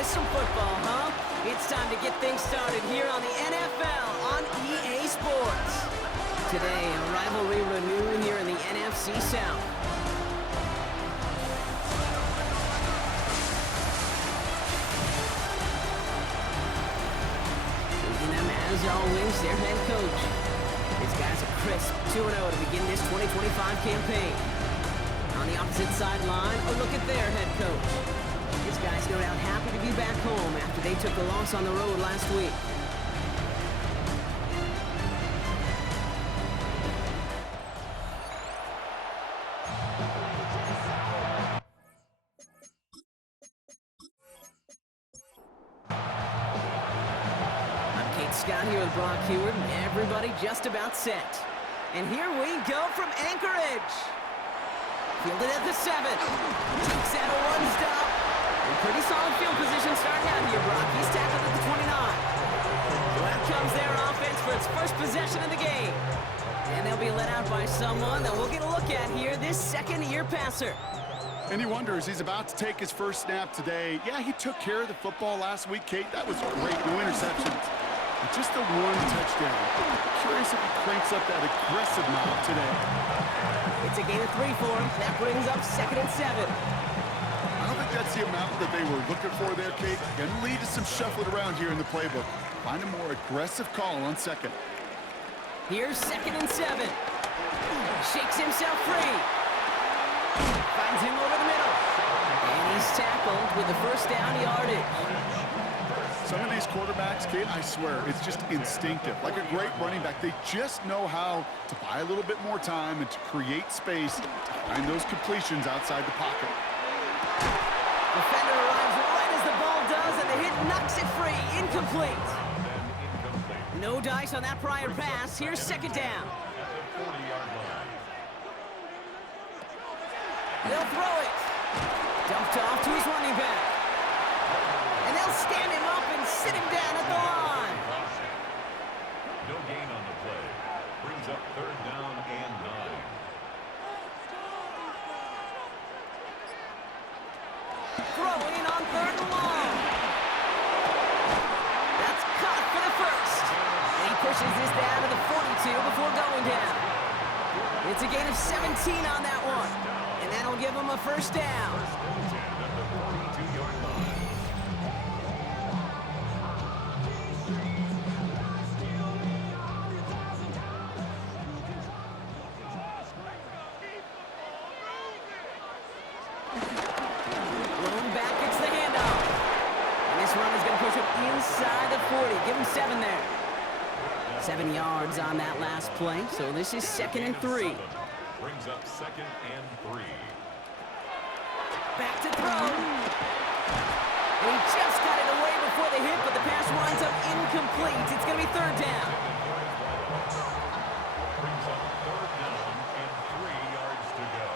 with some football, huh? It's time to get things started here on the NFL on EA Sports. Today, a rivalry renewed here in the NFC South. Leading them, as always, their head coach. His guys are crisp 2-0 to begin this 2025 campaign. On the opposite sideline, a look at their head coach. His guys no doubt happy to be back home after they took the loss on the road last week. I'm Kate Scott here with Brock Heward, and everybody just about set. And here we go from Anchorage. Fielded at the 7. Takes out a one-stop. And pretty solid field position starting out here, Brock. He's tackled at the 29. So out comes their offense for its first possession of the game. And they'll be let out by someone that we'll get a look at here, this second-year passer. And he wonders, he's about to take his first snap today. Yeah, he took care of the football last week, Kate. That was great. No interceptions. But just the one touchdown. Curious if he cranks up that aggressive mount today. It's a gain of 3 for him. That brings up 2nd and 7. I don't think that's the amount that they were looking for there, Kate. Can lead to some shuffling around here in the playbook. Find a more aggressive call on 2nd. Here's 2nd and 7. Shakes himself free. Finds him over the middle. And he's tackled with the first down yardage. Some of these quarterbacks, Kate, I swear, it's just instinctive. Like a great running back, they just know how to buy a little bit more time and to create space to find those completions outside the pocket. Defender arrives right as the ball does, and the hit knocks it free. Incomplete. No dice on that prior pass. Here's 2nd down. They'll throw it. Dumped off to his running back. And they'll stand him up and sit him down at the line. No gain on the play. Brings up 3rd down and 9. Throwing on 3rd and long. That's caught for the first. And he pushes this down to the 42 before going down. It's a gain of 17 on that one. And that'll give him a first down. Inside the 40. Give him 7 there. 7 yards on that last play, so this is 2nd and 3. Brings up 2nd and 3. Back to throw. And he just got it away before the hit, but the pass winds up incomplete. It's going to be 3rd down. Brings up 3rd down and 3 yards to go.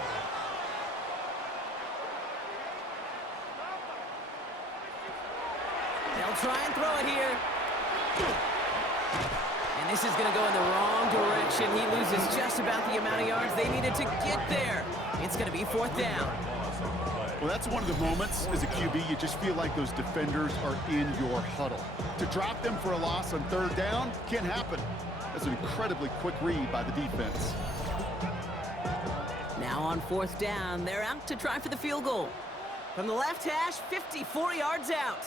They'll try and throw it here. And this is going to go in the wrong direction. He loses just about the amount of yards they needed to get there. It's going to be 4th down. Well, that's one of the moments as a QB, you just feel like those defenders are in your huddle. To drop them for a loss on 3rd down can't happen. That's an incredibly quick read by the defense. Now on 4th down, they're out to try for the field goal. From the left hash, 54 yards out.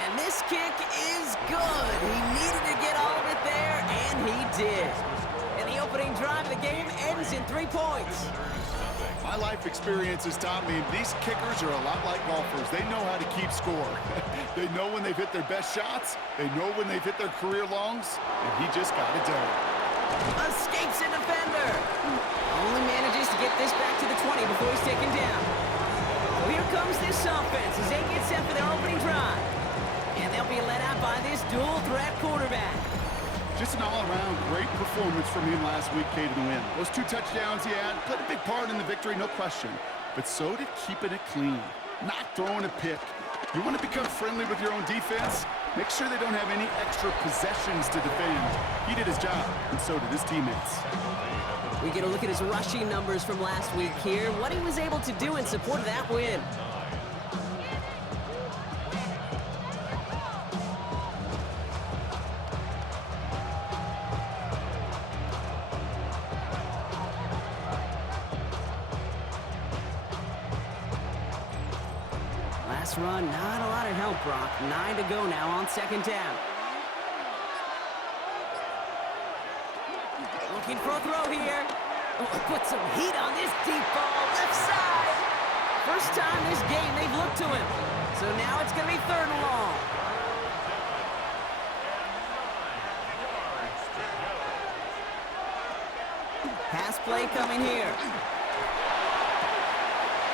And this kick is good. He needed to get all of it there, and he did. And the opening drive of the game ends in 3 points. My life experience has taught me these kickers are a lot like golfers. They know how to keep score. They know when they've hit their best shots. They know when they've hit their career longs, and he just got it done. Escapes a defender. Only manages to get this back to the 20 before he's taken down. So here comes this offense as they get set for their opening drive. And they'll be let out by this dual-threat quarterback. Just an all-around great performance from him last week, Kate, to win. Those 2 touchdowns he had played a big part in the victory, no question. But so did keeping it clean, not throwing a pick. You want to become friendly with your own defense? Make sure they don't have any extra possessions to defend. He did his job, and so did his teammates. We get a look at his rushing numbers from last week here, what he was able to do in support of that win. This run, not a lot of help, Brock. 9 to go now on second down. Looking for a throw here. Oh, put some heat on this deep ball, left side. First time this game they've looked to him. So now it's going to be 3rd and long. Pass play coming here.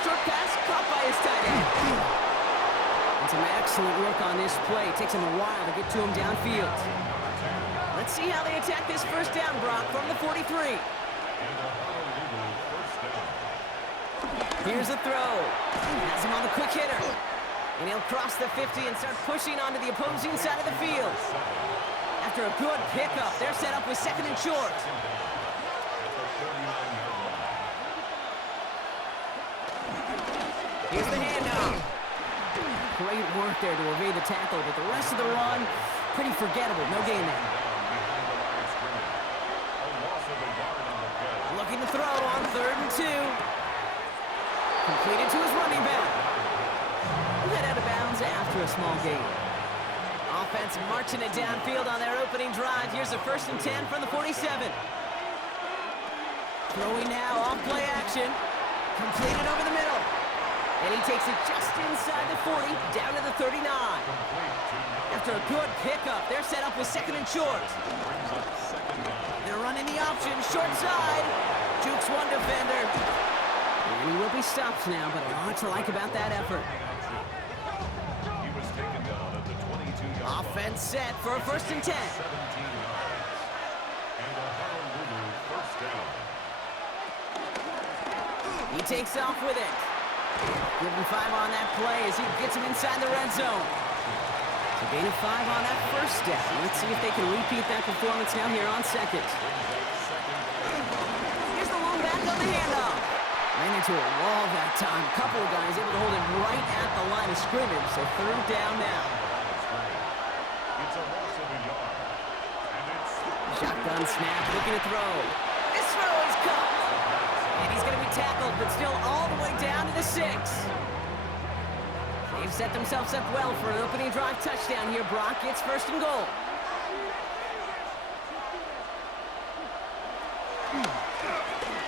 Short pass caught by his tight end. And some excellent work on this play. Takes him a while to get to him downfield. Let's see how they attack this first down, Brock, from the 43. Here's a throw. Has him on the quick hitter. And he'll cross the 50 and start pushing onto the opposing side of the field. After a good pickup, they're set up with 2nd and short. Here's the handoff. Great work there to evade the tackle, but the rest of the run, pretty forgettable. No gain there. Looking to throw on 3rd and 2. Completed to his running back. He'll head out of bounds after a small gain. Offense marching it downfield on their opening drive. Here's a 1st and 10 from the 47. Throwing now off play action. Completed over the middle. And he takes it just inside the 40, down to the 39. After a good pickup, they're set up with 2nd and short. They're running the option, short side. Jukes one defender. And he will be stopped now, but a lot to like about that effort. Offense set for a 1st and 10. He takes off with it. Give him 5 on that play as he gets him inside the red zone. So gain of 5 on that first step. Let's see if they can repeat that performance now here on 2nd. Here's the long back on the handoff. Ran into a wall that time. A couple of guys able to hold him right at the line of scrimmage. So 3rd down now. Shotgun snap, looking to throw. This throw is caught. And he's going to be tackled, but still all the way down to the 6. They've set themselves up well for an opening drive touchdown here, Brock. It's 1st and goal.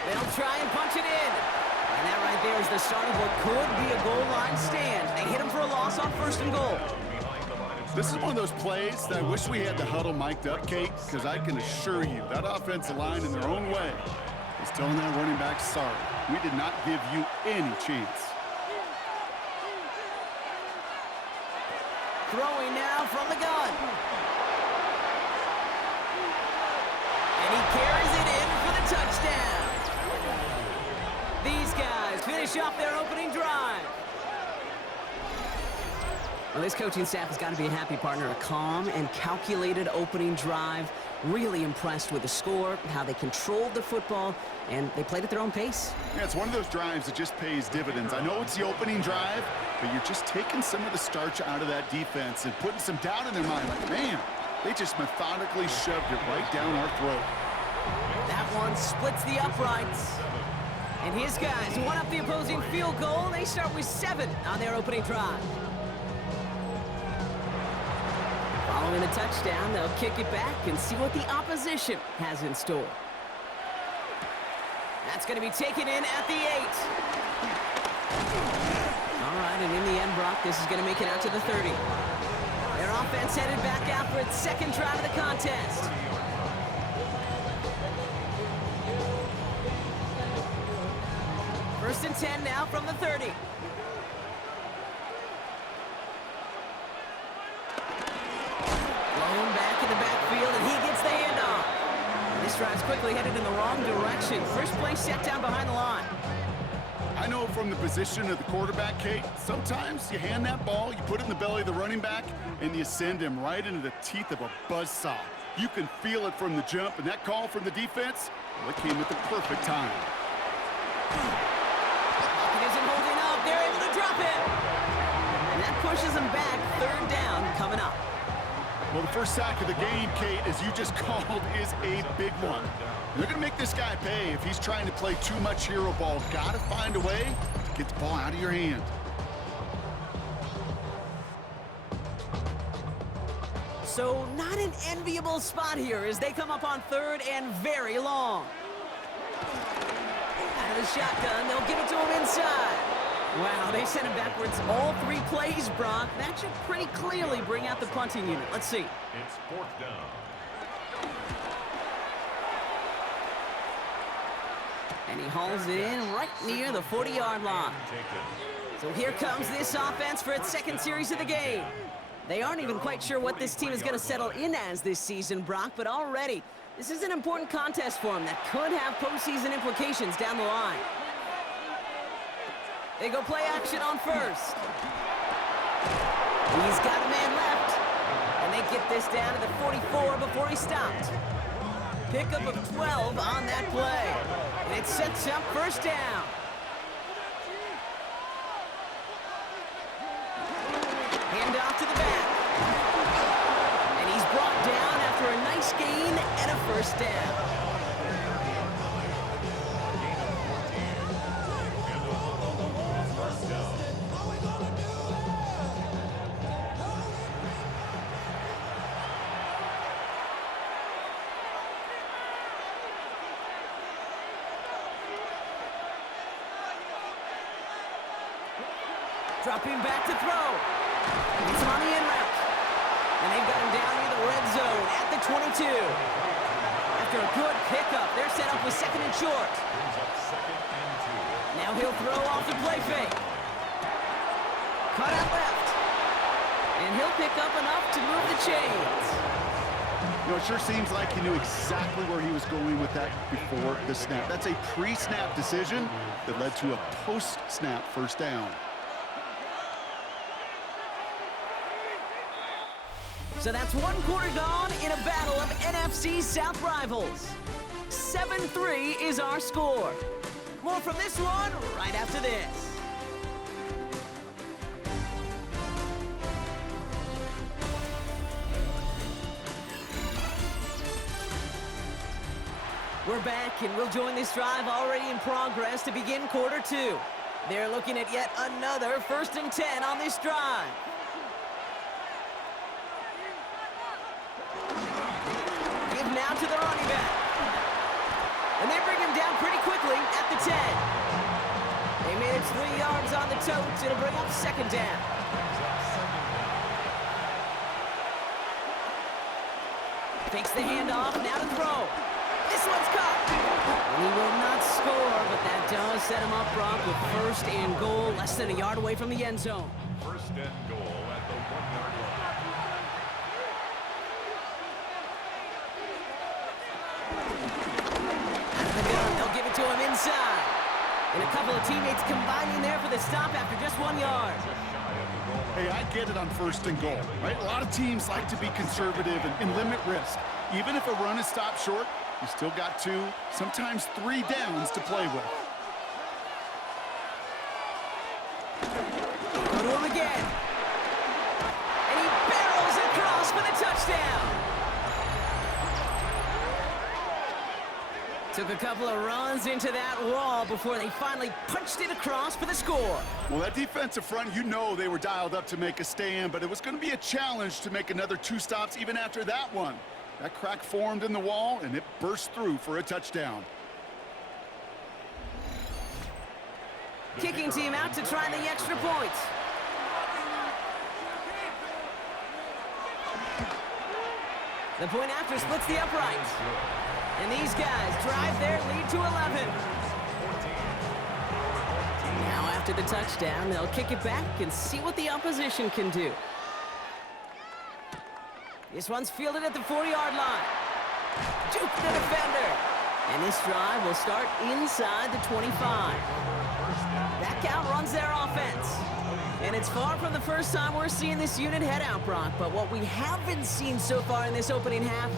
They'll try and punch it in. And that right there is the start of what could be a goal line stand. They hit him for a loss on 1st and goal. This is one of those plays that I wish we had the huddle mic'd up, Kate, because I can assure you that offensive line in their own way is telling that running back, sorry, we did not give you any chance. Throwing now from the gun. And he carries it in for the touchdown. These guys finish off their opening drive. Well, this coaching staff has got to be a happy partner. A calm and calculated opening drive. Really impressed with the score, how they controlled the football, and they played at their own pace. Yeah, it's one of those drives that just pays dividends. I know it's the opening drive, but you're just taking some of the starch out of that defense and putting some doubt in their mind. Like, man, they just methodically shoved it right down our throat. That one splits the uprights. And his guys won up the opposing field goal. They start with 7 on their opening drive. Following the touchdown, they'll kick it back and see what the opposition has in store. That's going to be taken in at the 8. All right, and in the end, Brock, this is going to make it out to the 30. Their offense headed back out for its 2nd drive of the contest. First and 10 now from the 30. Blown back in the backfield, and he gets the handoff. And this drive's quickly headed in the wrong direction. First play set down behind the line. I know from the position of the quarterback, Kate, sometimes you hand that ball, you put it in the belly of the running back, and you send him right into the teeth of a buzzsaw. You can feel it from the jump, and that call from the defense, well, it came at the perfect time. He isn't holding up. They're able to drop it. And that pushes him back. 3rd down coming up. Well, the first sack of the game, Kate, as you just called, is a big one. They're going to make this guy pay if he's trying to play too much hero ball. Got to find a way to get the ball out of your hand. So not an enviable spot here as they come up on third and very long. Out of the shotgun, they'll give it to him inside. Wow, they sent him backwards all 3 plays, Brock. That should pretty clearly bring out the punting unit. Let's see. It's 4th down. And he hauls it in right near the 40-yard line. So here comes this offense for its 2nd series of the game. They aren't even quite sure what this team is going to settle in as this season, Brock, but already this is an important contest for them that could have postseason implications down the line. They go play action on first. He's got a man left. And they get this down to the 44 before he stopped. Pickup of 12 on that play. And it sets up first down. Hand off to the back. And he's brought down after a nice gain and a first down. Dropping back to throw. It's on the in route. And they've got him down near the red zone at the 22. After a good pickup, they're set up with 2nd and short. Now he'll throw off the play fake. Cut out left. And he'll pick up enough to move the chains. You know, it sure seems like he knew exactly where he was going with that before the snap. That's a pre-snap decision that led to a post-snap first down. So that's 1 quarter gone in a battle of NFC South rivals. 7-3 is our score. More from this one right after this. We're back, and we'll join this drive already in progress to begin quarter 2. They're looking at yet another 1st and 10 on this drive. Now to the running back. And they bring him down pretty quickly at the 10. They made it 3 yards on the totes. It'll bring up 2nd down. Takes the handoff, now to throw. This one's caught. And he will not score, but that does set him up, Brock, with 1st and goal, less than a yard away from the end zone. 1st and goal at the 1-yard line. They'll give it to him inside. And a couple of teammates combining there for the stop after just 1 yard. Hey, I get it on 1st and goal, right? A lot of teams like to be conservative and limit risk. Even if a run is stopped short, you still got 2, sometimes 3 downs to play with. Go to him again. And he barrels across for the touchdown. Took a couple of runs into that wall before they finally punched it across for the score. Well, that defensive front, you know they were dialed up to make a stand, but it was going to be a challenge to make another 2 stops even after that one. That crack formed in the wall, and it burst through for a touchdown. Kicking team out to try the extra point. The point after splits the upright. And these guys drive their lead to 11. Now after the touchdown, they'll kick it back and see what the opposition can do. This one's fielded at the 40-yard line. Juke the defender. And this drive will start inside the 25. That count runs their offense. And it's far from the first time we're seeing this unit head out, Brock. But what we haven't seen so far in this opening half,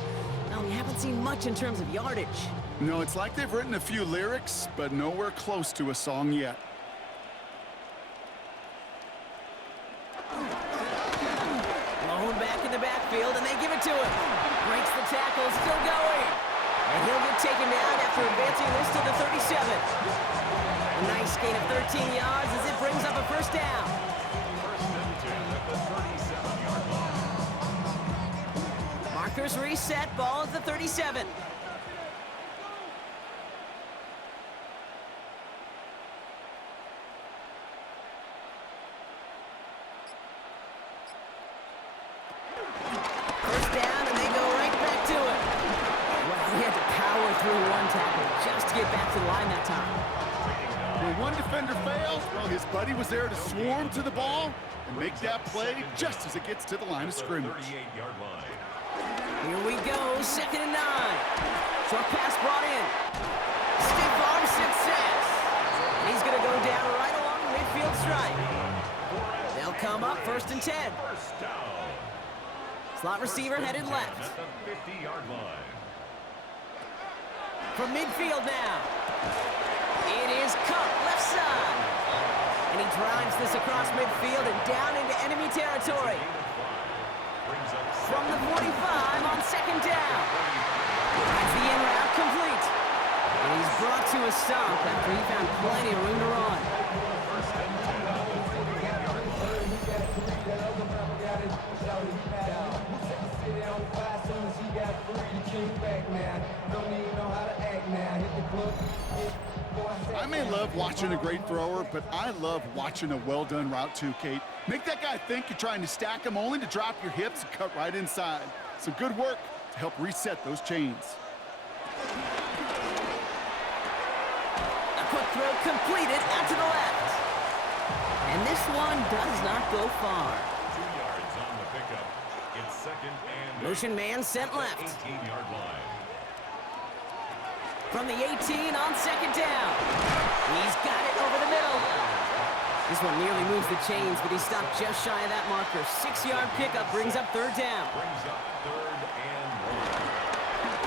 well, we haven't seen much in terms of yardage. No, it's like they've written a few lyrics, but nowhere close to a song yet. Blown back in the backfield, and they give it to him. Breaks the tackle, still going. And he'll get taken down after advancing this to the 37. A nice gain of 13 yards as it brings up a first down. First and 10 at the 37-yard line. Markers reset, ball at the 37. First down, and they go right back to it. Well, he had to power through one tackle just to get back to the line that time. When one defender fails, well, his buddy was there to swarm to the ball and make that play just as it gets to the line of scrimmage. 38-yard line. Here we go, 2nd and 9. Short pass brought in. Stiff arm success. And he's going to go down right along the midfield stripe. They'll come up 1st and 10. First down. Slot receiver headed left. At the 50-yard line. From midfield now. It is cut left side. And he drives this across midfield and down into enemy territory. Brings up From the 45 on 2nd down. That's the in route complete. And he's brought to a stop after he found plenty of room to run. first and 10 at the 38-yard line. I may love watching a great thrower, but I love watching a well-done route too, Kate. Make that guy think you're trying to stack him only to drop your hips and cut right inside. Some good work to help reset those chains. A quick throw completed out to the left. And this one does not go far. 2 yards on the pickup. It's 2nd and Motion man sent left. 18-yard line. From the 18 on 2nd down. He's got it over the middle. This one nearly moves the chains, but he stopped just shy of that marker. 6-yard pickup brings up 3rd down. Brings up 3rd and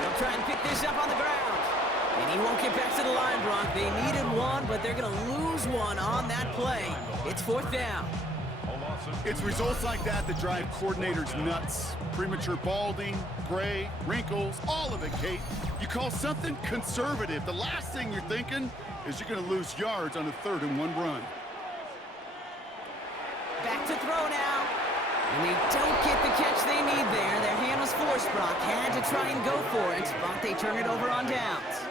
1. They'll try and pick this up on the ground. And he won't get back to the line, Brock. They needed one, but they're going to lose one on that play. It's 4th down. It's results like that that drive coordinators nuts. Premature balding, gray, wrinkles, all of it, Kate. You call something conservative. The last thing you're thinking is you're going to lose yards on a 3rd and 1 run. Back to throw now. And they don't get the catch they need there. Their hand was forced, Brock. Had to try and go for it, but they turn it over on downs.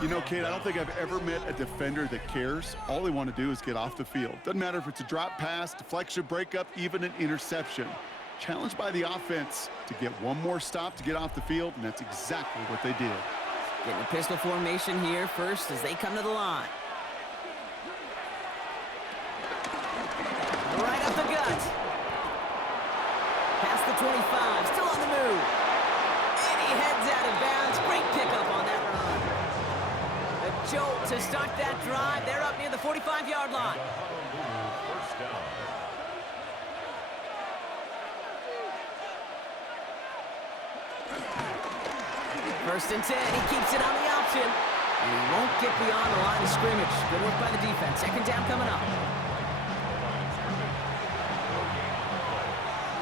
You know, Kate, I don't think I've ever met a defender that cares. All they want to do is get off the field. Doesn't matter if it's a drop pass, deflection, breakup, even an interception. Challenged by the offense to get one more stop to get off the field, and that's exactly what they did. Getting a pistol formation here first as they come to the line. Right up the gut. Past the 25, still on the move. And he heads out of bounds. Great pickup on that run. A jolt to start that drive. They're up near the 45-yard line. First down. First and 10, he keeps it on the option. And he won't get beyond the line of scrimmage. Good work by the defense. 2nd down coming up.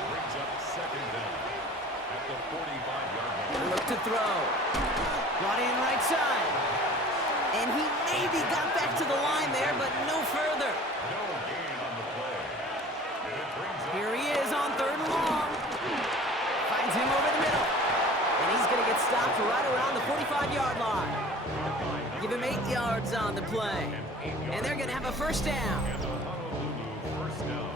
Brings up 2nd down at the 45-yard line. Look to throw. Brought in right side. And he maybe got back to the line there, but no further. No gain on the play. And it brings up Here he is on 3rd and long. Finds him over the middle. And he's going to get stopped right around the 45-yard line. Give him 8 yards on the play. And they're going to have a 1st down. and the Honolulu first down.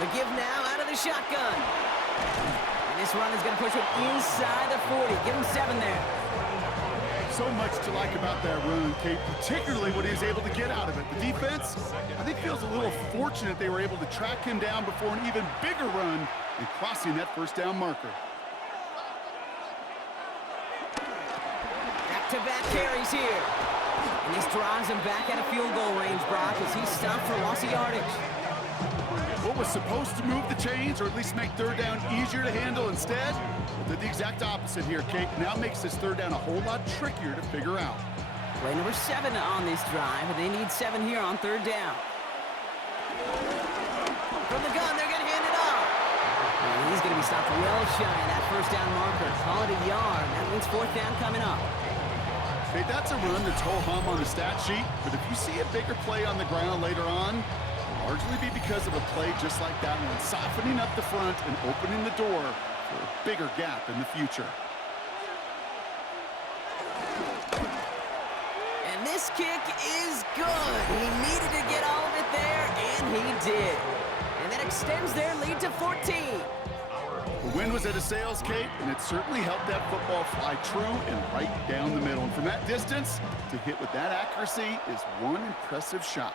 The give now out of the shotgun. And this run is going to push him inside the 40. Give him 7 there. So much to like about that run, Kate, particularly what he was able to get out of it. The defense, I think, feels a little fortunate they were able to track him down before an even bigger run and crossing that 1st down marker. Back-to-back carries here. And this drives him back at a field goal range, Brock, as he stopped for loss of yardage. What was supposed to move the chains, or at least make 3rd down easier to handle instead, did the exact opposite here, Kate. Now makes this 3rd down a whole lot trickier to figure out. Play number 7 on this drive, and they need 7 here on 3rd down. From the gun, they're going to hand it off. And he's going to be stopped well shy of that first down marker. Call it a yard. That means fourth down coming up. Hey, that's a run that's ho-hum on the stat sheet, but if you see a bigger play on the ground later on, it'll largely be because of a play just like that one, softening up the front and opening the door for a bigger gap in the future. And this kick is good. He needed to get all of it there, and he did. And that extends their lead to 14. The wind was at a sails, Kate, and it certainly helped that football fly true and right down the middle. And from that distance, to hit with that accuracy is one impressive shot.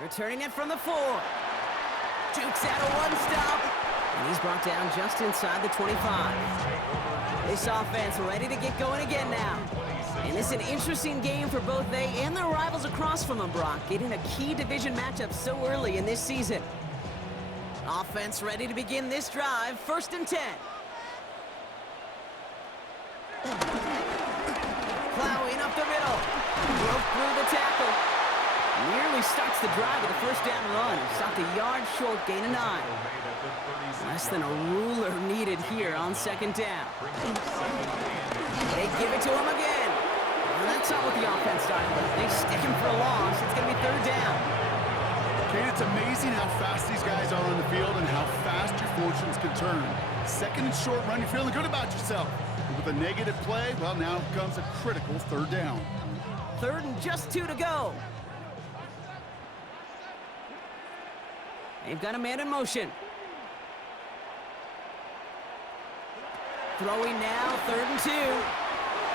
Returning it from the 4. Jukes out a one-stop, and he's brought down just inside the 25. This offense ready to get going again now. And it's an interesting game for both they and their rivals across from them, Brock, getting a key division matchup so early in this season. Offense ready to begin this drive, 1st and 10. Plowing up the middle. Broke through the tackle. Nearly starts the drive with a first down run. Stopped a yard short, gain of 9. Less than a ruler needed here on 2nd down. They give it to him again. Well, that's not what the offense started with. They stick him for a loss. It's going to be 3rd down. Kate, it's amazing how fast these guys are on the field and how fast your fortunes can turn. 2nd and short run, you're feeling good about yourself. But with a negative play, well, now comes a critical 3rd down. 3rd and just 2 to go. They've got a man in motion. Throwing now, 3rd and 2.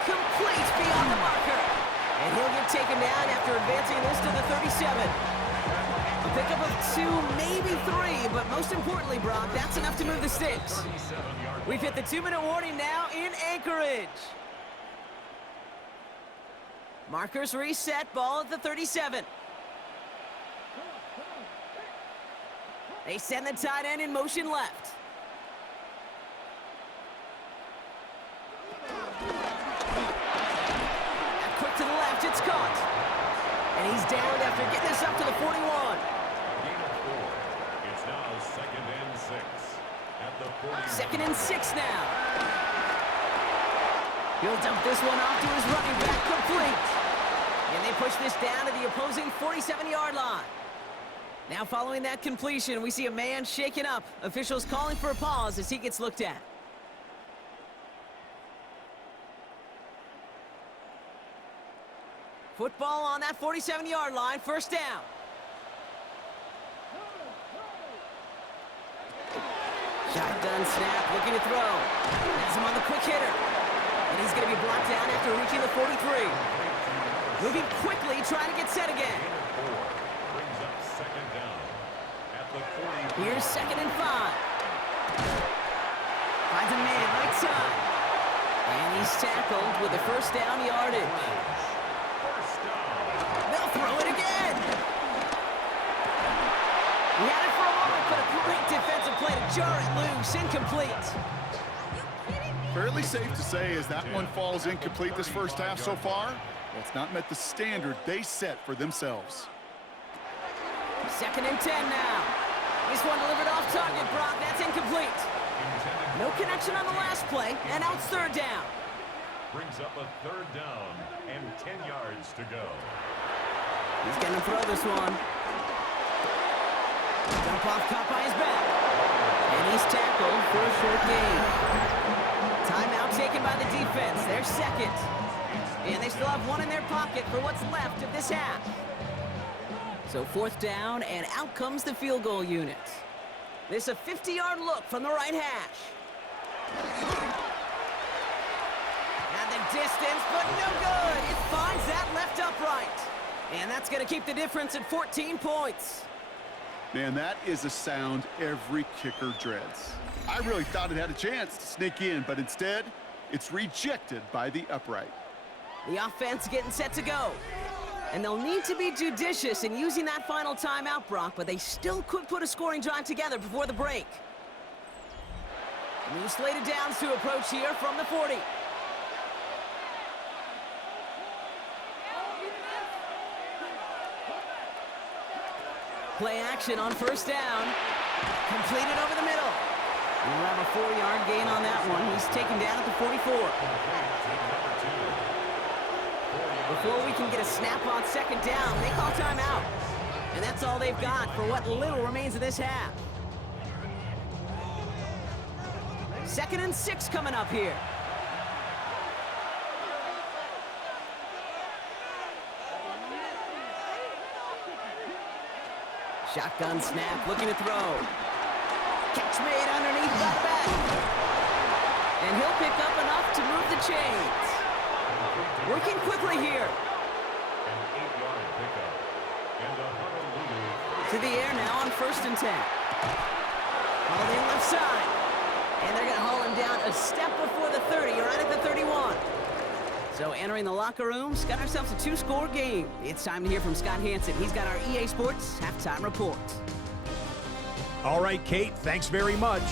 Complete beyond the marker. And he'll get taken down after advancing this to the 37. A pickup of 2, maybe 3, but most importantly, Brock, that's enough to move the sticks. We've hit the 2-minute warning now in Anchorage. Markers reset, ball at the 37. They send the tight end in motion left. And quick to the left, it's caught. And he's down after getting this up to the 41. Gain of 4. It's now 2nd and 6 at the 40. 2nd and 6 now. He'll dump this one off to his running back, complete. And they push this down to the opposing 47-yard line. Now following that completion, we see a man shaken up. Officials calling for a pause as he gets looked at. Football on that 47-yard line, 1st down. Shotgun snap, looking to throw. Has him on the quick hitter. And he's going to be brought down after reaching the 43. Moving quickly, trying to get set again. Brings up 2nd down at the 40. Here's 2nd and 5. Finds a man right side. And he's tackled with the first down yardage. They'll throw it again. He had it for a moment, but a great defensive play to jar it loose. Incomplete. Fairly safe to say as that one falls incomplete this first half so far, well, it's not met the standard they set for themselves. 2nd and 10 now. This one delivered off target, Brock. That's incomplete. No connection on the last play, and now it's 3rd down. Brings up a 3rd down and 10 yards to go. He's going to throw this one. Dump off caught by his back. And he's tackled for a short gain. Timeout taken by the defense. They're 2nd. And they still have one in their pocket for what's left of this half. So 4th down, and out comes the field goal unit. This a 50-yard look from the right hash. And the distance, but no good. It finds that left upright. And that's going to keep the difference at 14 points. Man, that is a sound every kicker dreads. I really thought it had a chance to sneak in, but instead, it's rejected by the upright. The offense getting set to go. And they'll need to be judicious in using that final timeout, Brock, but they still could put a scoring drive together before the break. New slated downs to approach here from the 40. Play action on first down. Completed over the middle. And we'll have a 4-yard gain on that one. He's taken down at the 44. Before we can get a snap on second down, they call timeout. And that's all they've got for what little remains of this half. 2nd and 6 coming up here. Shotgun snap, looking to throw. Catch made underneath the back. And he'll pick up enough to move the chains. Working quickly here. An 8-yard pickup. And a Honolulu. To the air now on 1st and 10. Hauled in left side. And they're going to haul him down a step before the 30, right at the 31. So entering the locker room, got ourselves a 2-score game. It's time to hear from Scott Hansen. He's got our EA Sports halftime report. All right, Kate, thanks very much.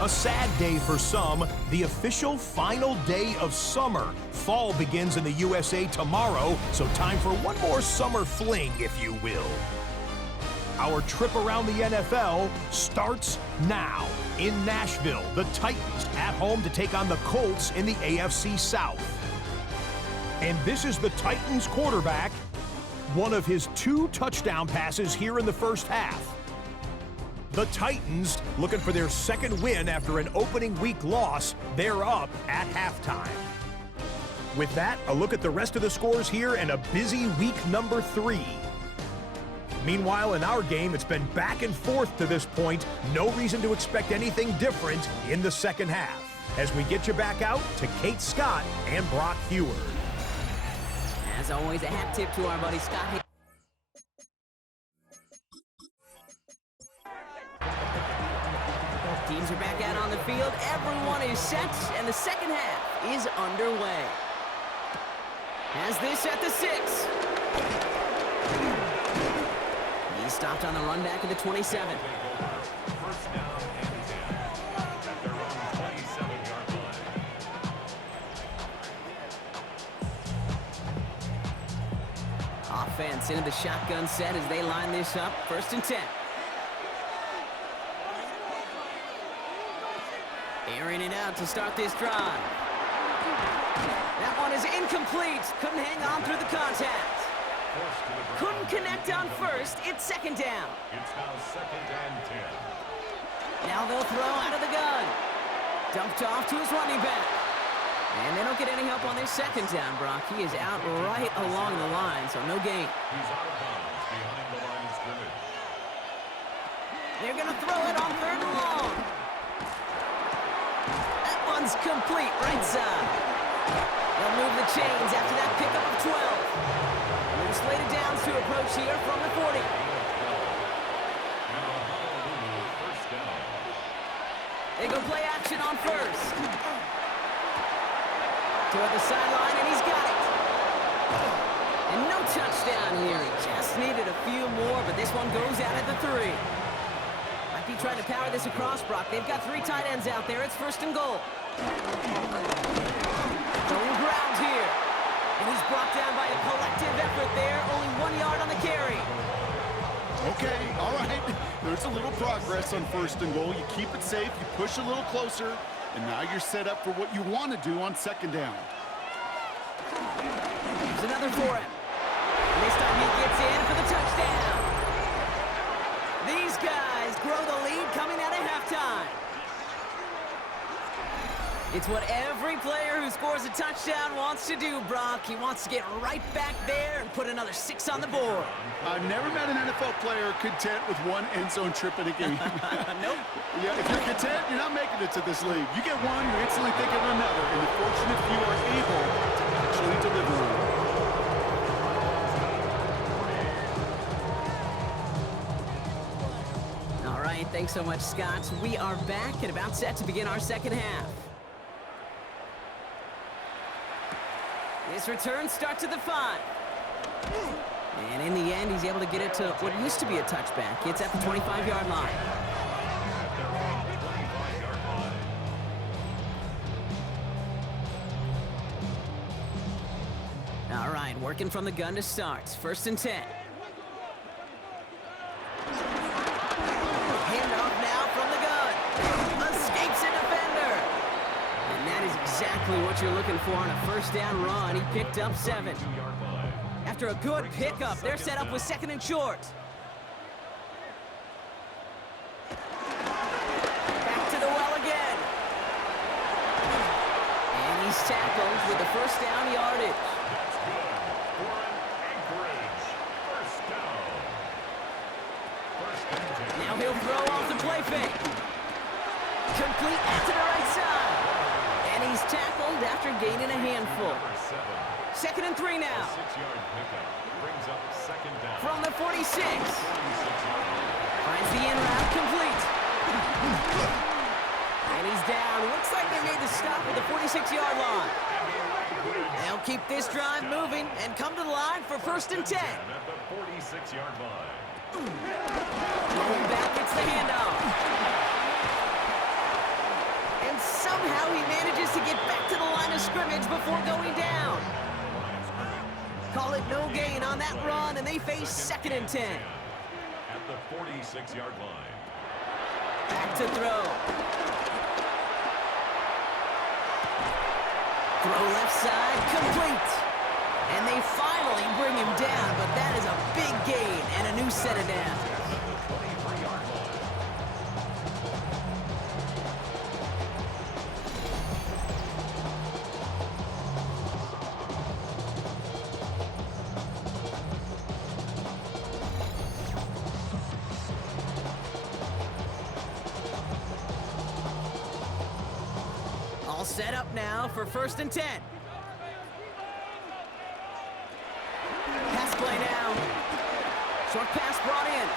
A sad day for some, the official final day of summer. Fall begins in the USA tomorrow, so time for one more summer fling, if you will. Our trip around the NFL starts now. In Nashville, the Titans at home to take on the Colts in the AFC South. And this is the Titans quarterback, one of his 2 touchdown passes here in the first half. The Titans, looking for their 2nd win after an opening week loss, they're up at halftime. With that, a look at the rest of the scores here and a busy week number 3. Meanwhile, in our game, it's been back and forth to this point. No reason to expect anything different in the second half. As we get you back out to Kate Scott and Brock Heward. As always, a hat tip to our buddy Scott. Teams are back out on the field. Everyone is set, and the second half is underway. Has this at the 6. He's stopped on the run back at the 27. First down and 10 at their own 27-yard line. Offense into the shotgun set as they line this up. 1st and 10. Airing it out to start this drive. That one is incomplete. Couldn't hang on through the contact. Couldn't connect on 1st. It's 2nd down. It's now 2nd and 10. Now they'll throw out of the gun. Dumped off to his running back. And they don't get any help on this 2nd down, Brock. He is out right along the line, so no gain. He's out of bounds behind the line of scrimmage. They're going to throw it on 3rd and long. That one's complete, right side. They'll move the chains after that pickup of 12. And they're slated downs to approach here from the 40. First down. They go play action on 1st. Toward the sideline, and he's got it. And no touchdown here. He just needed a few more, but this one goes out at the 3. Might be trying to power this across, Brock. They've got 3 tight ends out there. It's 1st and goal. Going ground here. And he's brought down by a collective effort there. Only 1 yard on the carry. Okay, all right. There's a little progress on 1st and goal. You keep it safe, you push a little closer, and now you're set up for what you want to do on 2nd down. There's another for him. And this time he gets in for the touchdown. These guys grow the lead coming out of halftime. It's what every player who scores a touchdown wants to do, Brock. He wants to get right back there and put another 6 on the board. I've never met an NFL player content with 1 end zone trip in a game. Nope. Yeah, if you're content, you're not making it to this league. You get one, you're instantly thinking of another, and the fortunate few are able to actually deliver on it. All right, thanks so much, Scott. We are back and about set to begin our second half. This return starts at the 5. And in the end, he's able to get it to what used to be a touchback. It's at the 25-yard line. At their own 25-yard line. All right, working from the gun to start. 1st and 10. exactly what you're looking for on a first down run. He picked up 7. After a good pickup, they're set up with 2nd and short. Back to the well again. And he's tackled with the first down yardage. That's good for an Anchorage first down. First and 10. Now he'll throw off the play fake. Complete out to the right side. And he's tackled after gaining a handful. Number 7. 2nd and 3 now. 6-yard pickup brings up 2nd down. From the 46. 46-yard line. Finds the in route complete. And he's down. Looks like they made the stop at the 46-yard line. They'll keep this drive moving and come to the line for 1st and 10. At the 46-yard line. Going back, it's the handoff. And somehow he manages to get back to the line of scrimmage before going down. Call it no gain on that run, and they face 2nd and 10. At the 46-yard line. Back to throw. Throw left side, complete. And they finally bring him down, but that is a big gain and a new set of downs. 23-yard line. All set up now for 1st and 10. Pass play now. Short pass brought in.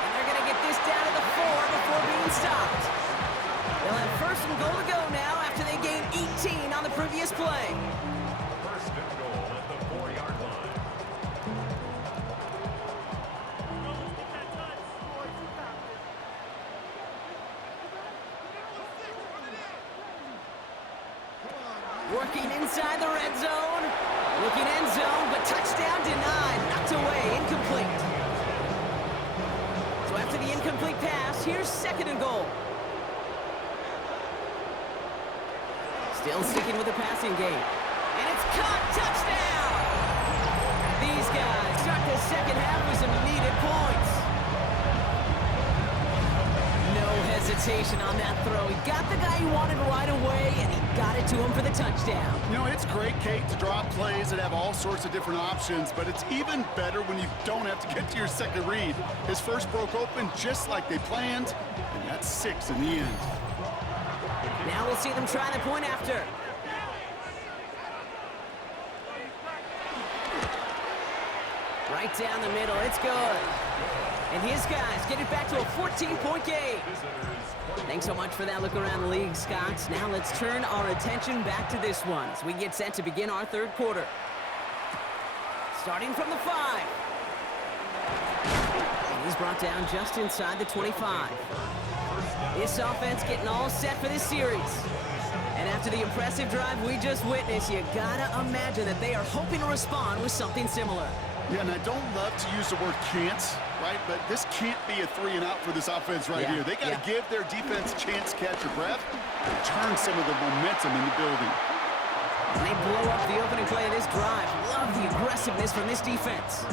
And they're going to get this down to the 4 before being stopped. They'll have 1st and goal to go now after they gain 18 on the previous play. First and goal at the 4-yard line. Working inside the red zone. Looking end zone, but touchdown denied. Knocked away, incomplete. So after the incomplete pass, here's 2nd and goal. Still sticking with the passing game. And it's caught, touchdown! These guys start the second half with some needed points. No hesitation on that throw. He got the guy he wanted right away, and he got it to him for the touchdown. You know, it's great, Kate, to draw plays that have all sorts of different options, but it's even better when you don't have to get to your second read. His first broke open just like they planned, and that's 6 in the end. Now we'll see them try the point after. Right down the middle, it's good. And his guys get it back to a 14-point game. Thanks so much for that look around the league, Scott. Now let's turn our attention back to this one as we get set to begin our 3rd quarter. Starting from the 5. And he's brought down just inside the 25. This offense getting all set for this series. And after the impressive drive we just witnessed, you gotta imagine that they are hoping to respond with something similar. Yeah, and I don't love to use the word can't, right? But this can't be a 3 and out for this offense right here. They got to give their defense a chance to catch a breath and turn some of the momentum in the building. And they blow up the opening play of this drive. Love the aggressiveness from this defense.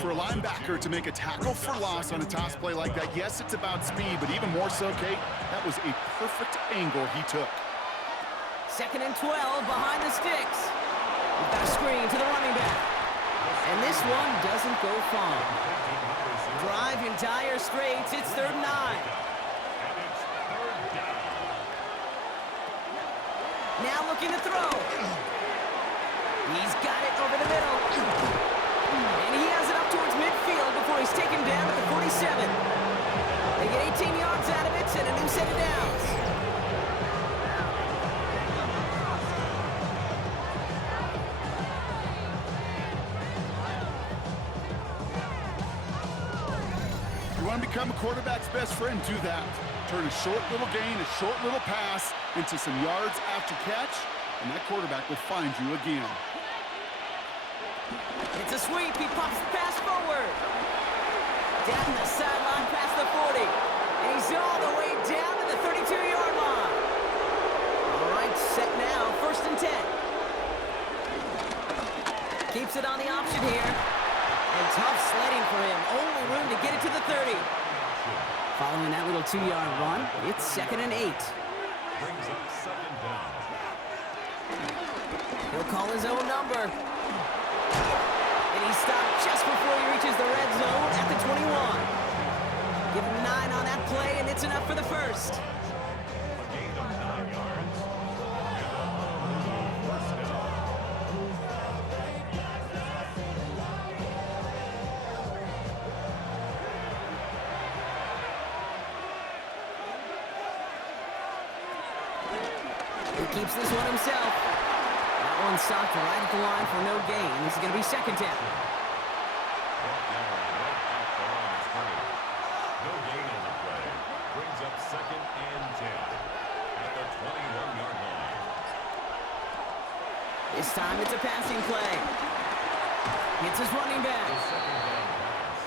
For a linebacker to make a tackle for loss on a toss play like that, yes, it's about speed, but even more so, Kate, that was a perfect angle he took. 2nd and 12 behind the sticks. We've got a screen to the running back. And this one doesn't go far. Drive in dire straits. It's 3rd and 9. Now looking to throw. He's got it over the middle. And he has it up towards midfield before he's taken down at the 47. They get 18 yards out of it and a new set of downs. Become a quarterback's best friend, do that. Turn a short little gain, a short little pass into some yards after catch, and that quarterback will find you again. It's a sweep. He pops the pass forward. Down the sideline past the 40. And he's all the way down to the 32-yard line. All right, set now, 1st and 10. Keeps it on the option here. And tough sledding for him. Only room to get it to the 30. Following that little 2-yard run, it's 2nd and 8. Brings up 2nd down. He'll call his own number. And he stopped just before he reaches the red zone at the 21. Give him 9 on that play, and it's enough for the first. A gain of 9 yards. And a 1st down. He keeps this one himself. That one stopped right at the line for no gain. This is going to be 2nd down. No gain on the play. Brings up 2nd and 10 at the 21-yard line. This time it's a passing play. Hits his running back.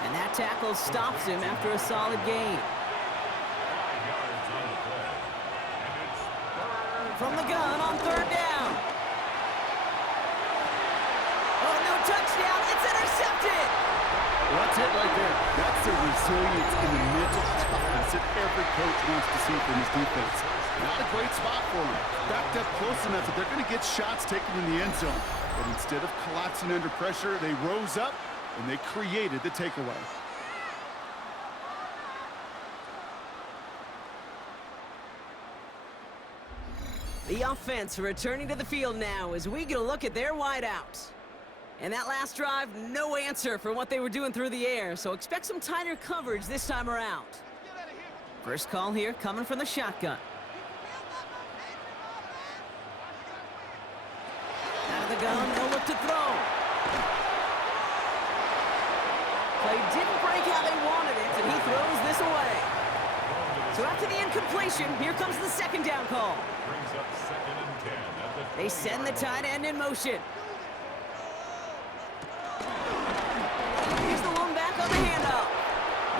And that tackle stops him after a solid gain. 5 yards on the play. And it's From the gun on 3rd down. Oh, no touchdown. It's intercepted. Well, that's it right there. That's the resilience and the mental toughness that every coach wants to see from his defense. Not a great spot for him. Backed up close enough that they're going to get shots taken in the end zone. But instead of collapsing under pressure, they rose up and they created the takeaway. The offense returning to the field now as we get a look at their wideouts. And that last drive, no answer for what they were doing through the air, so expect some tighter coverage this time around. First call here coming from the shotgun. Out of the gun, no look to throw. Play didn't break how they wanted it, and he throws this away. So after the incompletion, here comes the 2nd down call. brings up 2nd and 10 at the They send the tight end in motion. Here's the one back on the handoff.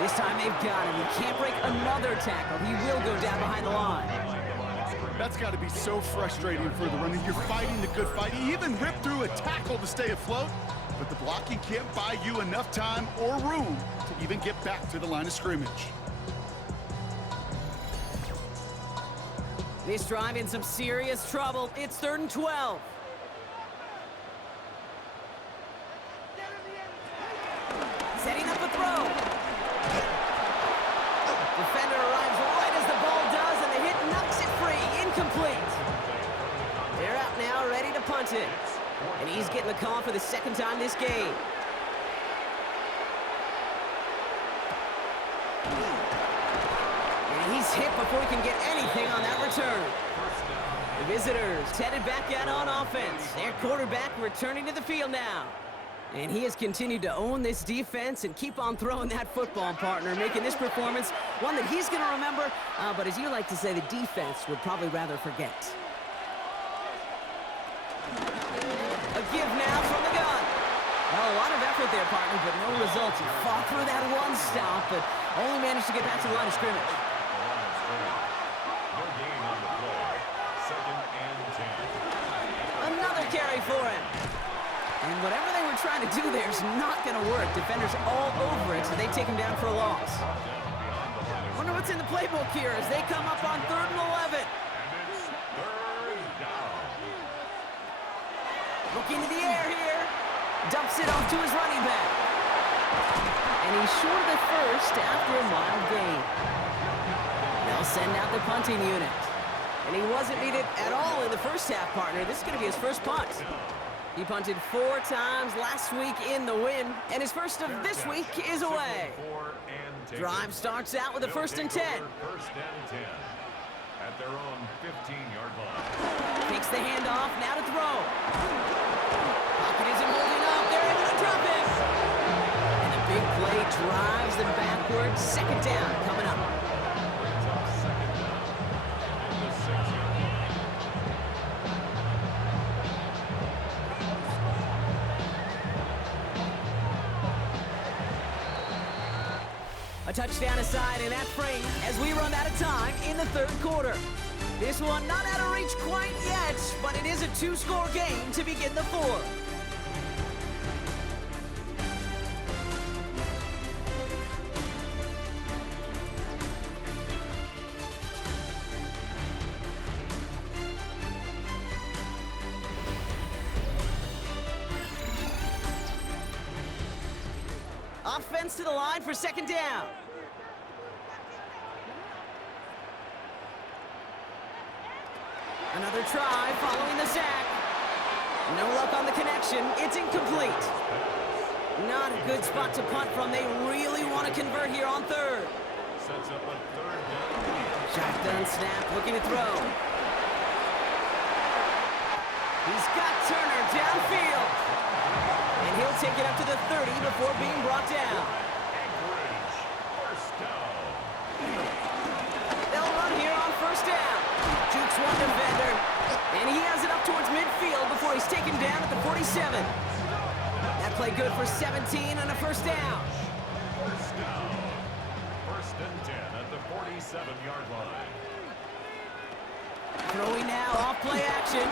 This time they've got him. He can't break another tackle. He will go down behind the line. That's got to be so frustrating for the runner. You're fighting the good fight. You even ripped through a tackle to stay afloat, but the blocking can't buy you enough time or room to even get back to the line of scrimmage. This drive in some serious trouble. It's 3rd and 12. Setting up a throw. Defender arrives right as the ball does, and the hit knocks it free. Incomplete. They're out now, ready to punt it. And he's getting the call for the 2nd time this game. And he's hit before he can get anything on that return. The visitors headed back out on offense. Their quarterback returning to the field now. And he has continued to own this defense and keep on throwing that football, partner, making this performance one that he's going to remember, but as you like to say, the defense would probably rather forget. A give now from the gun. Well, a lot of effort there, partner, but no results. He fought through that one stop, but only managed to get back to the line of scrimmage. No gain on the play. 2nd and 10. Another carry for him. And whatever they were trying to do there is not going to work. Defenders all over it, so they take him down for a loss. Wonder what's in the playbook here as they come up on 3rd and 11. And it's 3rd down. Looking to the air here. Dumps it off to his running back. And he's short of the first after a mild gain. They'll send out the punting unit. And he wasn't needed at all in the first half, partner. This is going to be his first punt. He punted 4 times last week in the win, and his first of this week is away. Drive starts out with a 1st and 10. 1st and 10 at their own 15-yard line. Takes the handoff, now to throw. Pocket isn't holding up, they're able to drop him. And the big play drives them backwards. 2nd down coming up. A touchdown aside in that frame as we run out of time in the 3rd quarter. This one not out of reach quite yet, but it is a two-score game to begin the fourth. Offense to the line for second down. Another try following the sack. No luck on the connection. It's incomplete. Not a good spot to punt from. They really want to convert here on third. Sets up a third down. Shotgun snap, looking to throw. He's got Turner downfield. And he'll take it up to the 30 before being brought down. Anchorage, first down. They'll run here on first down. Jukes one defender. And he has it up towards midfield before he's taken down at the 47. That play good for 17 and a first down. First down. First and 10 at the 47-yard line. Throwing now, off play action.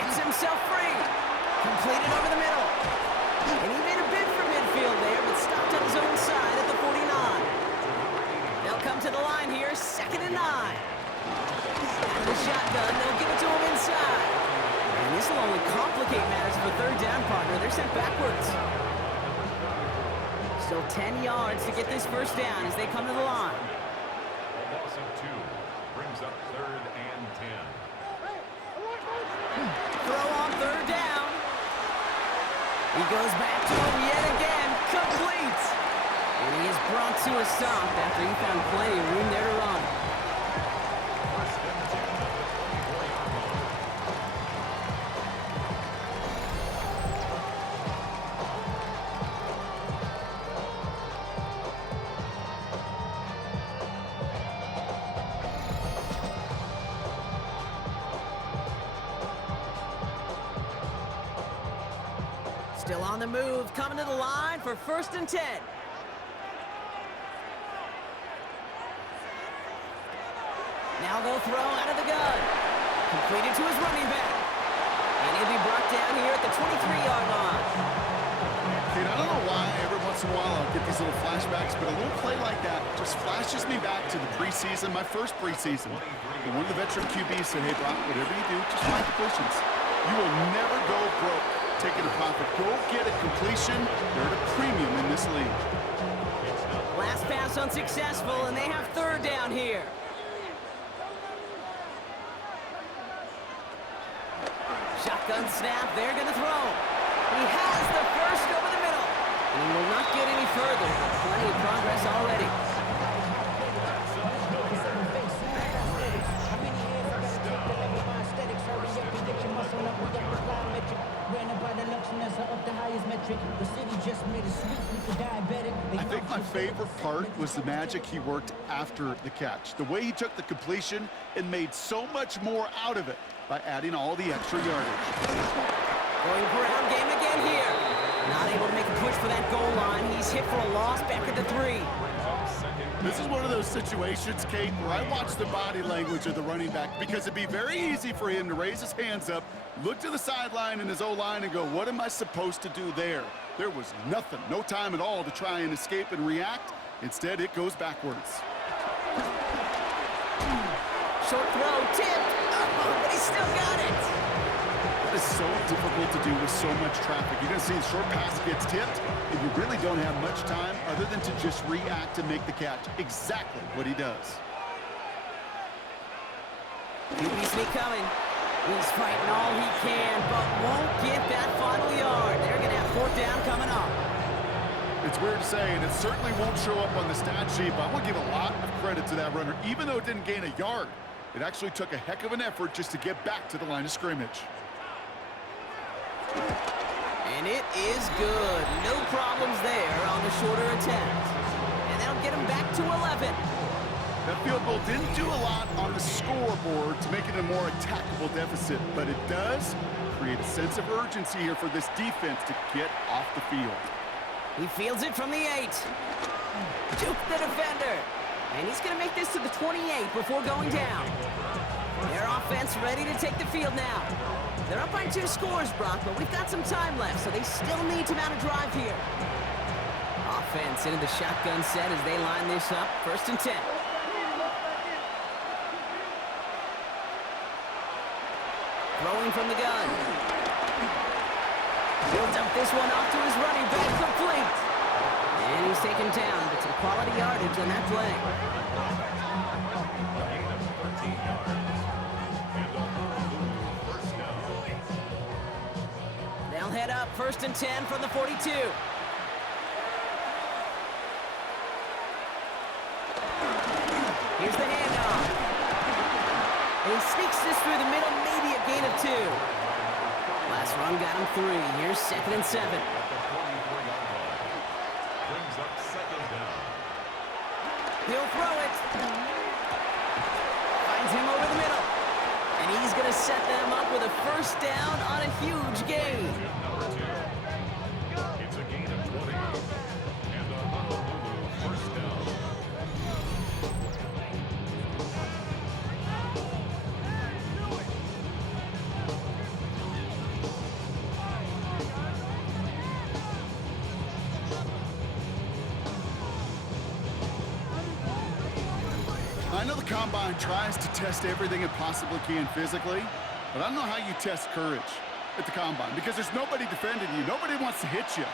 Gets himself free. Completed over the middle. And he made a bid for midfield there, but stopped on his own side at the 49. They'll come to the line here, 2nd and 9. Out of the shotgun, they'll give it to him inside. And this will only complicate matters for third down partner. They're sent backwards. Still 10 yards to get this first down as they come to the line. A loss of 2 brings up third and 10. Throw on third down. He goes back to him yet again. Complete. And he is brought to a stop after he found plenty of room there to run. First and 10 at the 24-yard line. Still on the move, coming to the line for 1st and 10. Now they'll throw out of the gun. Completed to his running back. And he'll be brought down here at the 23-yard line. Kate, I don't know why every once in a while I'll get these little flashbacks, but a little play like that just flashes me back to the preseason, my first preseason. And one of the veteran QBs said, hey, Brock, whatever you do, just find completions. You will never go broke taking a profit. Go get a completion. They're at a premium in this league. Last pass unsuccessful, and they have third down here. Shotgun snap, they're going to throw. He has the first over the middle. And he will not get any further, but plenty of progress already. I think my favorite part was the magic he worked after the catch. The way he took the completion and made so much more out of it by adding all the extra yardage. Going ground game again here. Not able to make a push for that goal line. He's hit for a loss back at the 3. This is one of those situations, Kate, where I watch the body language of the running back because it'd be very easy for him to raise his hands up, look to the sideline in his O-line and go, what am I supposed to do there? There was nothing, no time at all to try and escape and react. Instead, it goes backwards. Short throw, tipped. Oh, but he still got it. That is so difficult to do with so much traffic. You're going to see the short pass gets tipped, and you really don't have much time other than to just react and make the catch. Exactly what he does. QB sneak coming. He's fighting all he can, but won't get that final yard. They're going to have fourth down coming up. It's weird to say, and it certainly won't show up on the stat sheet, but I want to give a lot of credit to that runner. Even though it didn't gain a yard, it actually took a heck of an effort just to get back to the line of scrimmage. And it is good. No problems there on the shorter attempt. And that'll get him back to 11. That field goal didn't do a lot on the scoreboard to make it a more attackable deficit, but it does create a sense of urgency here for this defense to get off the field. He fields it from the 8. Juke the defender. And he's going to make this to the 28 before going down. Their offense ready to take the field now. They're up by 2 scores, Brock, but we've got some time left, so they still need to mount a drive here. Offense into the shotgun set as they line this up. 1st and 10. Throwing from the gun. He'll dump this one off to his running back, complete. And he's taken down, but some quality yardage on that play. They'll head up 1st and 10 from the 42. Here's the handoff. He sneaks this through the middle, maybe a gain of 2. Last run got him 3. Here's 2nd and 7. Brings up 2nd down. He'll throw it. Finds him over the middle. And he's going to set them up with a 1st down on a huge gain. Number 2. It's a gain of 20. And a Honolulu 1st down. I know the Combine tries to test everything it possibly can physically, but I don't know how you test courage at the Combine because there's nobody defending you. Nobody wants to hit you.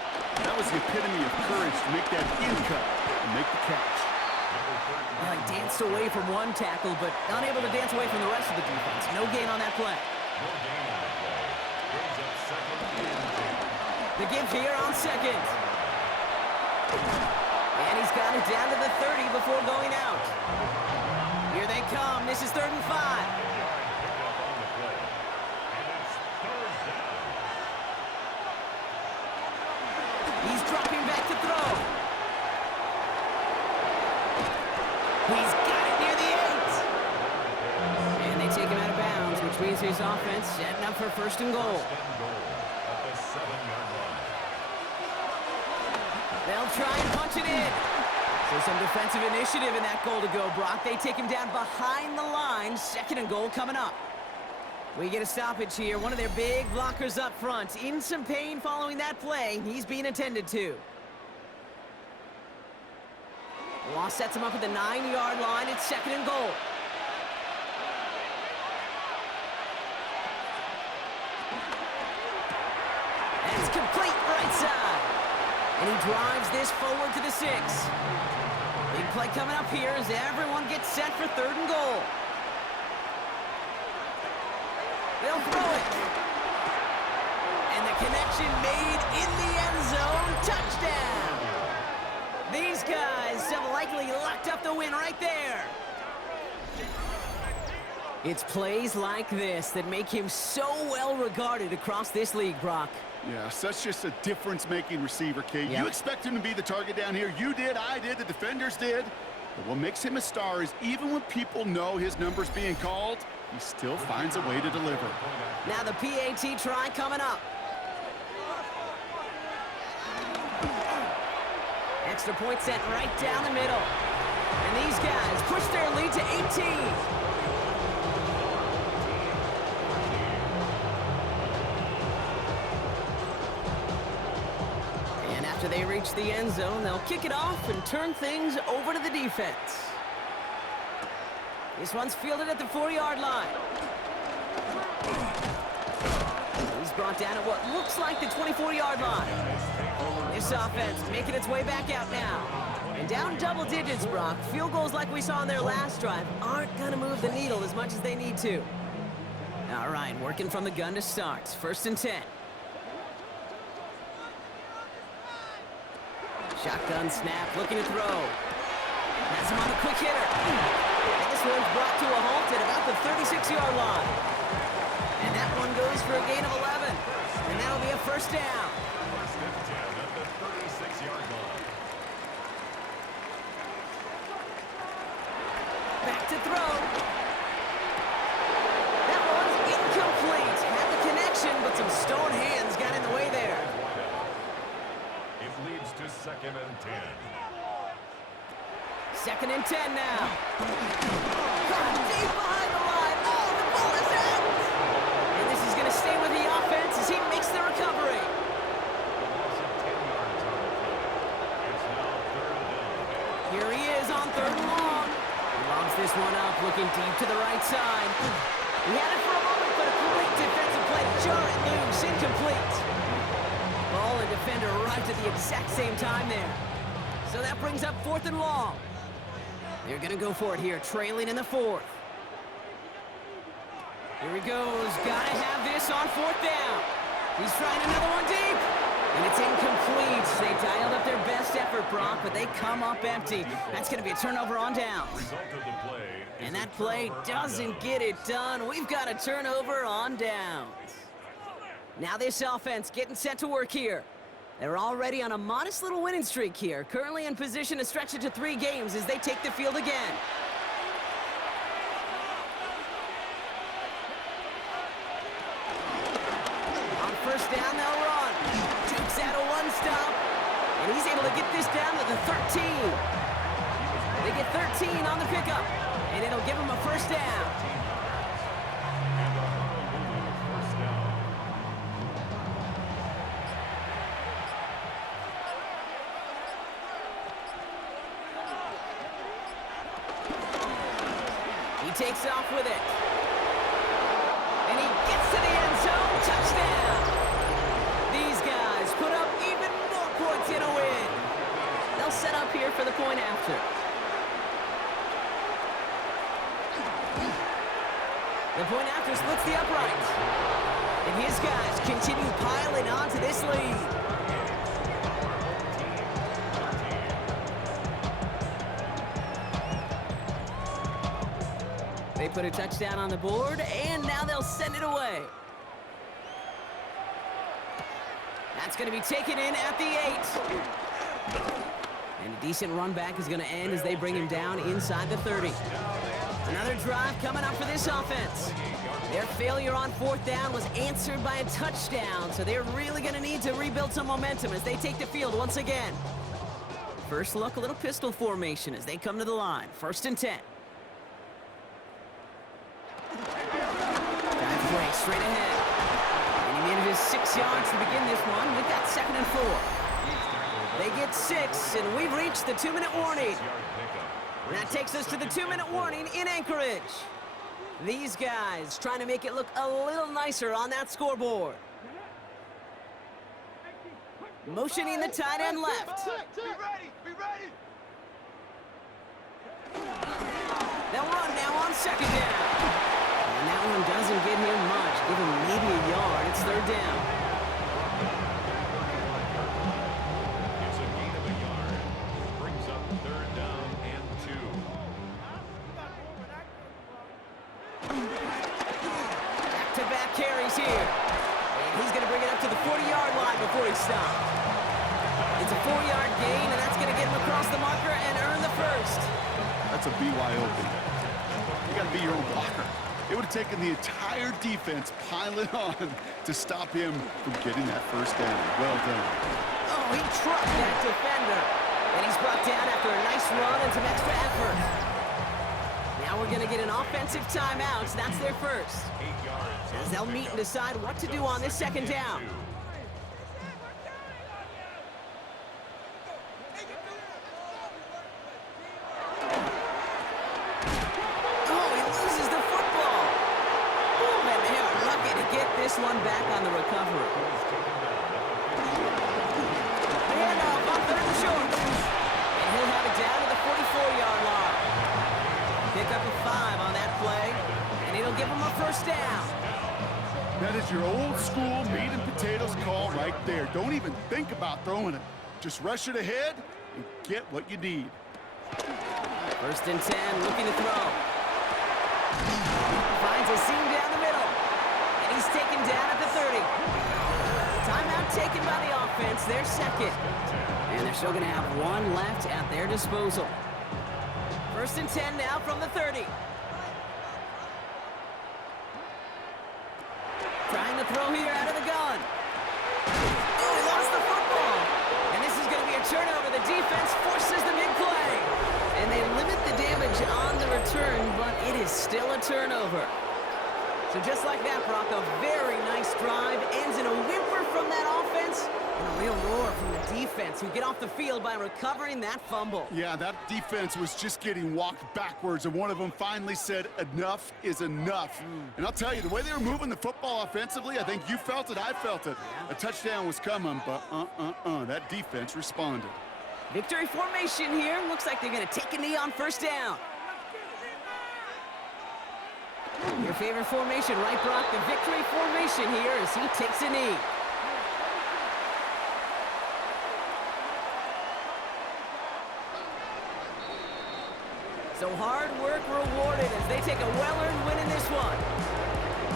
That was the epitome of courage to make that in cut and make the catch. Well, he danced away from one tackle, but unable to dance away from the rest of the defense. No gain on that play. No gain on the play. Brings up 2nd and 10. The give here on 2nd. And he's got it down to the 30 before going out. Here they come. This is 3rd and 5. Pick up on the play. And it's 3rd down. He's dropping back to throw. He's got it near the 8. And they take him out of bounds, which means his offense setting up for 1st and goal. 1st and goal at the 7-yard line. They'll try and punch it in. So some defensive initiative in that goal to go, Brock. They take him down behind the line. 2nd and goal coming up. We get a stoppage here. One of their big blockers up front. In some pain following that play. He's being attended to. Loss sets him up at the 9-yard line. It's 2nd and goal. And it's complete right side. And he drives this forward to the 6. Big play coming up here as everyone gets set for 3rd and goal. They'll throw it. And the connection made in the end zone. Touchdown. These guys have likely locked up the win right there. It's plays like this that make him so well regarded across this league, Brock. Yeah, such just a difference-making receiver, Kate. Yep. You expect him to be the target down here. You did, I did, the defenders did. But what makes him a star is even when people know his number's being called, he still finds a way to deliver. Now the PAT try coming up. Extra point set right down the middle. And these guys push their lead to 18. After they reach the end zone, they'll kick it off and turn things over to the defense. This one's fielded at the 4-yard line. He's brought down at what looks like the 24-yard line. This offense making its way back out now. And down double digits, Brock. Field goals like we saw on their last drive aren't going to move the needle as much as they need to. All right, working from the gun to start. 1st and 10. Shotgun snap, looking to throw. Has him on a quick hitter. And this one's brought to a halt at about the 36-yard line. And that one goes for a gain of 11. And that'll be a 1st down. 1st and 10 at the 36-yard line. Back to throw. That one's incomplete. Had the connection, but some stone hands got in the way there. It leads to 2nd and 10. 2nd and 10 now. Caught deep behind the line. Oh, is on 3rd and long. He lobs this one up, looking deep to the right side. He had it for a moment, but a great defensive play to jar it loose, incomplete. Ball and defender arrived at the exact same time there. So that brings up 4th and long. They're going to go for it here, trailing in the 4th. Here he goes. Got to have this on 4th down. He's trying another one deep. And it's incomplete. They dialed up their best effort, Brock, but they come up empty. That's going to be a turnover on downs. And that play doesn't get it done. We've got a turnover on downs. Now this offense getting set to work here. They're already on a modest little winning streak here. Currently in position to stretch it to 3 games as they take the field again. On 1st down, they'll run. Jukes out a 1-stop. And he's able to get this down to the 13. They get 13 on the pickup. And it'll give him a 1st down. Takes off with it. And he gets to the end zone. Touchdown! These guys put up even more points in a win. They'll set up here for the point after. The point after splits the uprights. And his guys continue piling on to this lead. They put a touchdown on the board, and now they'll send it away. That's going to be taken in at the 8. And a decent run back is going to end as they bring him down inside the 30. Another drive coming up for this offense. Their failure on 4th down was answered by a touchdown, so they're really going to need to rebuild some momentum as they take the field once again. First look, a little pistol formation as they come to the line. 1st and 10. Straight ahead. And he made it his 6 yards to begin this one with that 2nd and 4. They get 6, and we've reached the 2-minute warning. And that takes us to the 2-minute warning in Anchorage. These guys trying to make it look a little nicer on that scoreboard. Motioning the tight end left. Be ready! They'll run now on 2nd down. And that one doesn't get him much. Give him maybe a yard. It's 3rd down. It's a gain of a yard. Brings up 3rd down and 2. Back-to-back carries here. And he's going to bring it up to the 40-yard line before he stops. It's a 4-yard gain, and that's going to get him across the marker and earn the 1st. That's a BYOB. You got to be your own blocker. It would have taken the entire defense piling on to stop him from getting that 1st down. Well done. Oh, he trucked that defender. And he's brought down after a nice run and some extra effort. Now we're going to get an offensive timeout. That's their 1st. 8 yards. As they'll meet and decide what to do on this 2nd down. This one back on the recovery. Handoff on 3rd and short. And he'll have it down to the 44-yard line. Pick up a 5 on that play, and it'll give him a 1st down. That is your old school meat and potatoes call right there. Don't even think about throwing it. Just rush it ahead and get what you need. 1st and 10, looking to throw. Finds a seam down the middle. He's taken down at the 30. Timeout taken by the offense, their 2nd. And they're still going to have 1 left at their disposal. 1st and 10 now from the 30. Trying to throw here out of the gun. Oh, he lost the football. And this is going to be a turnover. The defense forces the big play. And they limit the damage on the return, but it is still a turnover. So just like that, Brock, a very nice drive ends in a whimper from that offense and a real roar from the defense, who get off the field by recovering that fumble. Yeah, that defense was just getting walked backwards, and one of them finally said, enough is enough. And I'll tell you, the way they were moving the football offensively, I think you felt it, I felt it. Yeah. A touchdown was coming, but that defense responded. Victory formation here. Looks like they're going to take a knee on first down. Your favorite formation, right, Brock? The victory formation here as he takes a knee. So hard work rewarded as they take a well-earned win in this one.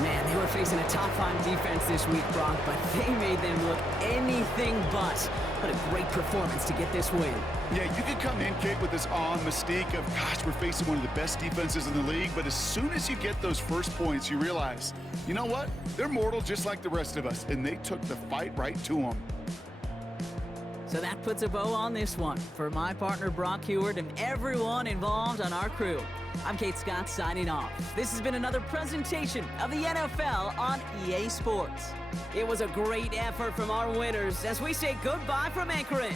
Man, they were facing a top-5 defense this week, Brock, but they made them look anything but. What a great performance to get this win. Yeah, you could come in, Kate, with this awe and mystique of, gosh, we're facing one of the best defenses in the league, but as soon as you get those first points, you realize, you know what? They're mortal just like the rest of us, and they took the fight right to them. So that puts a bow on this one. For my partner, Brock Heward, and everyone involved on our crew, I'm Kate Scott signing off. This has been another presentation of the NFL on EA Sports. It was a great effort from our winners as we say goodbye from Anchorage.